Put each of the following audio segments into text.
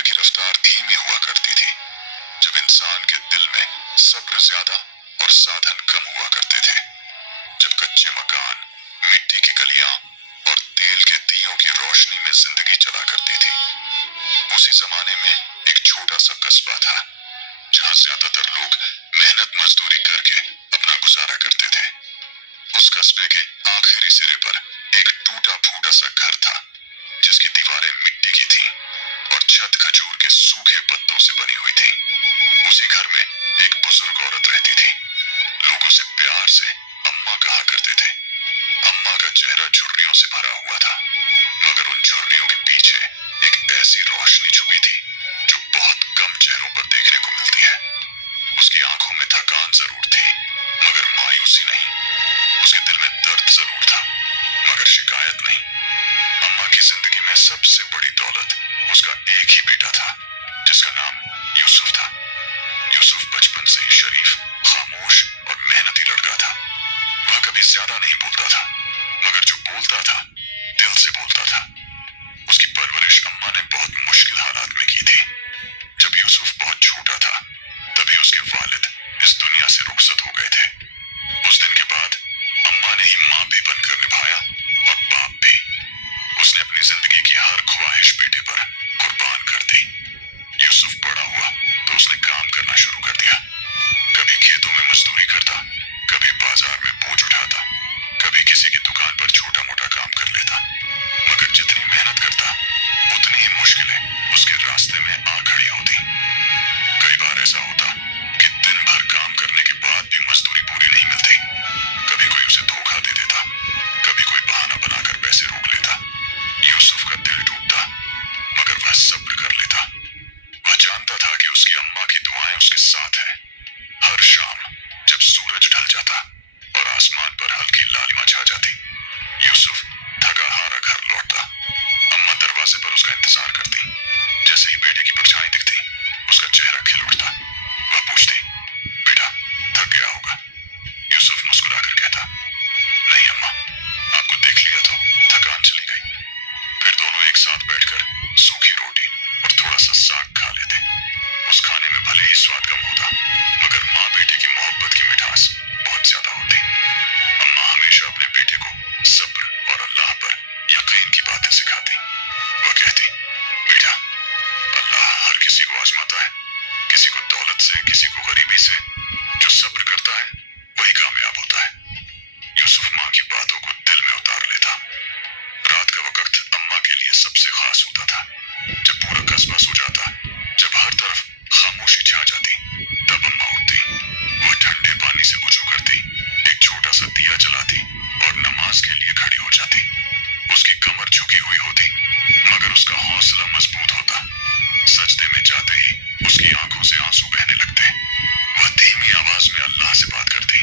दुनिया की रफ्तार धीमी हुआ करती थी, जब इंसान के दिल में सब्र ज्यादा और साधन कम हुआ करते थे, जब कच्चे मकान, मिट्टी की गलियां और तेल के दियों की रोशनी में जिंदगी चला करती थी। उसी जमाने में एक छोटा सा कस्बा था, जहां ज्यादातर लोग मेहनत मजदूरी करके अपना गुजारा करते थे। उस कस्बे के आखिरी सिरे पर एक टूटा फूटा सा घर था, जिसकी दीवारें मिट्टी की थीं और छत खजूर के सूखे पत्तों से बनी हुई थी। उसी घर में एक बुजुर्ग औरत रहती थी। लोग उसे प्यार से अम्मा कहा करते थे। अम्मा का चेहरा झुर्रियों से भरा हुआ था, मगर उन झुर्रियों के पीछे एक ऐसी रोशनी छुपी थी जो बहुत कम चेहरों पर देखने को मिलती है। उसकी आंखों में थकान जरूर थी, मगर मायूसी नहीं। उसके दिल में दर्द जरूर था, मगर शिकायत नहीं। अम्मा की जिंदगी में सबसे बड़ी दौलत उसका एक ही बेटा था, जिसका नाम यूसुफ था। यूसुफ बचपन से ही शरीफ, खामोश और मेहनती लड़का था। वह कभी ज्यादा नहीं बोलता था, मगर जो बोलता था दिल से बोलता था। उसकी परवरिश अम्मा ने बहुत मुश्किल हालात में की थी। जब यूसुफ बहुत छोटा था, तभी उसके वालिद इस दुनिया से रुखसत हो गए थे। उस दिन के बाद अम्मा ने ही माँ भी बनकर निभाया और बाप भी। उसने अपनी जिंदगी की हर ख्वाहिश बेटे पर कुर्बान कर दी। यूसुफ बड़ा हुआ तो उसने काम करना शुरू कर दिया। कभी खेतों में मजदूरी करता, कभी बाजार में बोझ उठाता, कभी किसी की दुकान पर छोटा मोटा काम कर लेता। मगर जितनी मेहनत करता, उतनी ही मुश्किलें उसके रास्ते में आ खड़ी होती। कई बार ऐसा होता कि दिन भर काम करने के बाद भी मजदूरी पूरी नहीं मिलती। कभी कोई उसे धोखा दे देता, कभी कोई बहाना बनाकर पैसे रोक लेता। यूसुफ का दिल टूटता, मगर वह सब्र कर लेता। वह जानता था कि उसकी अम्मा की दुआएं उसके साथ हैं। हर शाम जब सूरज ढल जाता और आसमान पर हल्की लालिमा छा जाती, यूसुफ थका हारा घर लौटता। अम्मा दरवाजे पर उसका इंतजार करती। जैसे ही बेटे की परछाई दिखती, उसका चेहरा खिल उठता। वह पूछती, बेटा थक गया होगा? यूसुफ मुस्कुराकर कहता, नहीं अम्मा, आपको देख लिया तो थकान चली गई। फिर दोनों एक साथ बैठकर सूखी रोटी और थोड़ा सा साग खा लेते। उस खाने में भले ही स्वाद कम होता, मगर माँ बेटे की मोहब्बत की मिठास बहुत ज्यादा होती। अम्मा हमेशा अपने बेटे को सब्र और अल्लाह पर यकीन की बातें सिखाती। वह कहती, बेटा, अल्लाह हर किसी को आजमाता है, किसी को दौलत से, किसी को गरीबी से। जो सब्र करता है वही कामयाब होता है। यूसुफ माँ की बातों को दिल में उतार लेता। रात का वक्त अम्मा के लिए सबसे खास होता था। जब पूरा कस्बा सो जाता, जब हर तरफ खामोशी छा जाती, तब अम्मा उठती। वह ठंडे पानी से वुजू करती, एक छोटा सा दिया जलाती और नमाज के लिए खड़ी हो जाती। उसकी कमर झुकी हुई होती, मगर उसका हौसला मजबूत होता। सजदे में जाते ही उसकी आंखों से आंसू बहने लगते। वह धीमी आवाज में अल्लाह से बात करती,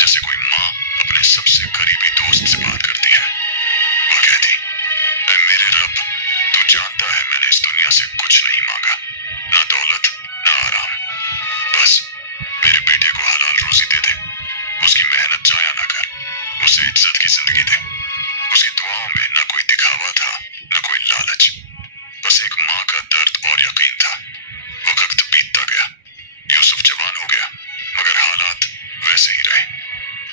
जैसे कोई माँ अपने सबसे करीबी दोस्त से बात करती है। वह कहती, ऐ मेरे रब, तू जानता है मैंने इस दुनिया से कुछ नहीं मांगा, ना दौलत ना आराम। बस मेरे बेटे को हलाल रोजी दे दे, उसकी मेहनत जाया ना कर, उसे इज्जत की जिंदगी दे। उसकी दुआओं में न कोई दिखावा था, न कोई लालच, बस एक माँ का दर्द और यकीन था। वक्त बीतता गया, यूसुफ जवान हो गया, मगर हालात वैसे ही रहे।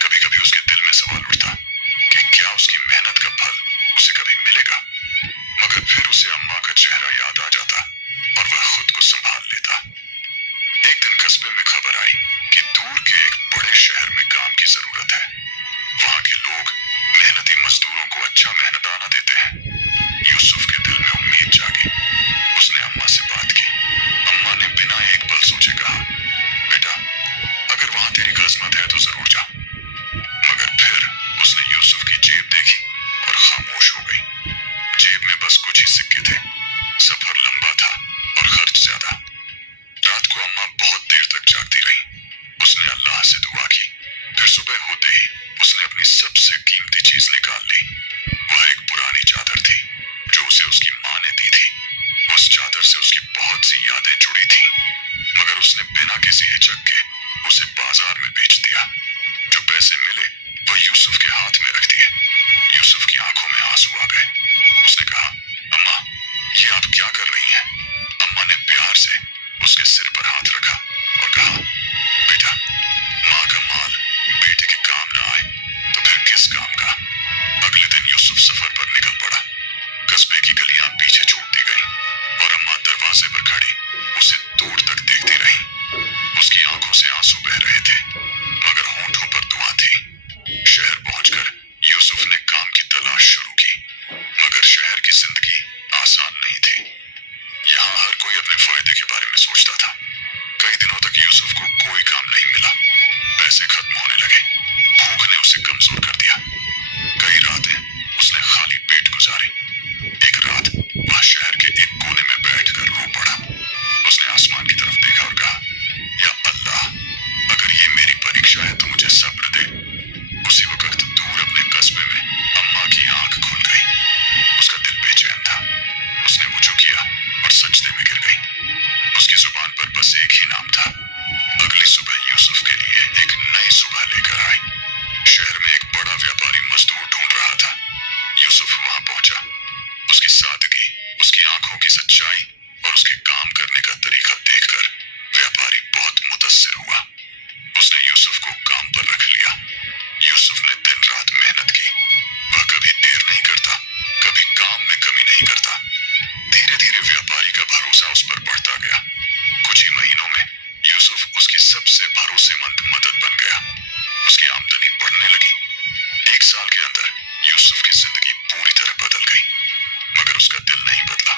कभी कभी उसके दिल में सवाल उठता कि क्या उसकी मेहनत का फल उसे कभी मिलेगा। मगर फिर उसे अम्मा का चेहरा याद आ जाता और वह खुद को संभाल लेता। एक दिन कस्बे में खबर आई कि दूर के एक बड़े शहर में काम की जरूरत है। वहां के लोग मेहनती मजदूरों को अच्छा मेहनताना देते हैं। यूसुफ के दिल में उम्मीद जागी। उसने अम्मा से बात की। अम्मा ने बिना एक पल सोचे कहा, बेटा, अगर वहां तेरी किस्मत है तो जरूर जा। मगर फिर उसने यूसुफ की जेब देखी और खामोश हो गई। जेब में बस कुछ ही सिक्के थे। सफर लंबा था और खर्च ज्यादा। रात को अम्मा बहुत देर तक जागती रही। उसने अल्लाह से दुआ की। फिर सुबह होते ही उसने अपनी सबसे कीमती चीज निकाल ली। वह एक पुरानी चादर थी जो उसे उसकी माँ ने दी थी। उस चादर से उसकी बहुत सी यादें जुड़ी थीं, मगर उसने बिना किसी हिचक के उसे बाजार में बेच दिया। जो पैसे मिले वह यूसुफ के हाथ में रख दिए। यूसुफ की आंखों में आंसू आ गए। उसने कहा, अम्मा, ये आप क्या कर रही हैं? अम्मा ने प्यार से उसके सिर पर हाथ रखा और कहा, बेटा, माँ का माल बेटे के काम ना आए तो फिर किस काम का। अगले दिन यूसुफ सफर पर निकल पड़ा। कस्बे की गलियां पीछे छूटती गईं और अम्मा दरवाजे पर खड़ी उसे दूर तक देखती रही। उसकी आंखों से आंसू बह रहे थे मगर होंठों पर दुआ थी। शहर पहुंचकर यूसुफ ने काम की तलाश शुरू की मगर शहर की जिंदगी आसान नहीं थी। यहाँ हर कोई अपने फायदे के बारे में सोचता था। कई दिनों तक यूसुफ को कोई काम नहीं मिला। पैसे खत्म होने लगे। भूख ने उसे कमजोर कर दिया। कई रातें उसने खाली पेट गुजारी। एक रात वह शहर के एक कोने में बैठकर रो पड़ा। उसने आसमान की तरफ देखा और कहा, या अल्लाह, अगर ये मेरी परीक्षा है तो मुझे सब्र दे। उसी वक्त दूर अपने कस्बे में अम्मा की आंख खुल गई। उसका दिल बेचैन था। उसने वुजू किया और सजदे में गिर गई। उसकी जुबान पर बस एक ही नाम था। अगली सुबह यूसुफ के लिए एक नई सुबह लेकर आई। शहर में एक बड़ा व्यापारी मजदूर ढूंढ रहा था। यूसुफ वहां पहुंचा। उसकी सादगी, उसकी आंखों की सच्चाई और उसके काम करने का तरीका देखकर व्यापारी बहुत मुतस्सिर हुआ। उसने यूसुफ को काम पर रख लिया। यूसुफ ने दिन रात मेहनत की। वह कभी देर नहीं करता, कभी काम में कमी नहीं करता। धीरे धीरे व्यापारी का भरोसा उस पर बढ़ता गया। कुछ ही महीनों में यूसुफ उसकी सबसे भरोसेमंद मदद बन गया। उसकी आमदनी बढ़ने लगी। एक साल के अंदर यूसुफ की जिंदगी पूरी तरह बदल गई मगर उसका दिल नहीं बदला।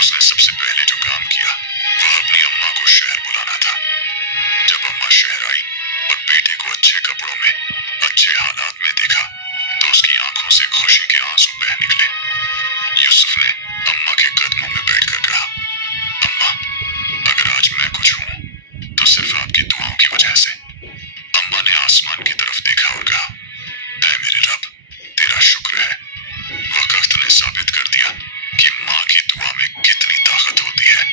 उसने सबसे पहले जो काम किया वह अपनी अम्मा को शहर बुलाना था। जब अम्मा शहर आई और बेटे को अच्छे कपड़ों में, अच्छे हालात में देखा तो उसकी आंखों से खुशी के आंसू बह निकले। यूसुफ ने अम्मा के कदमों में बैठकर कहा, अम्मा, अगर आज मैं कुछ हूं तो सिर्फ आपकी दुआओं की वजह से। अम्मा ने आसमान की तरफ देखा और कहा, ऐ मेरे रब, तेरा शुक्र है। वक्त ने साबित कर दिया कि माँ की दुआ में कितनी ताकत होती है।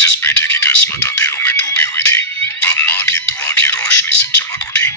जिस बेटे की किस्मत अंधेरों में डूबी हुई थी वह माँ की दुआ की रोशनी से चमक उठी।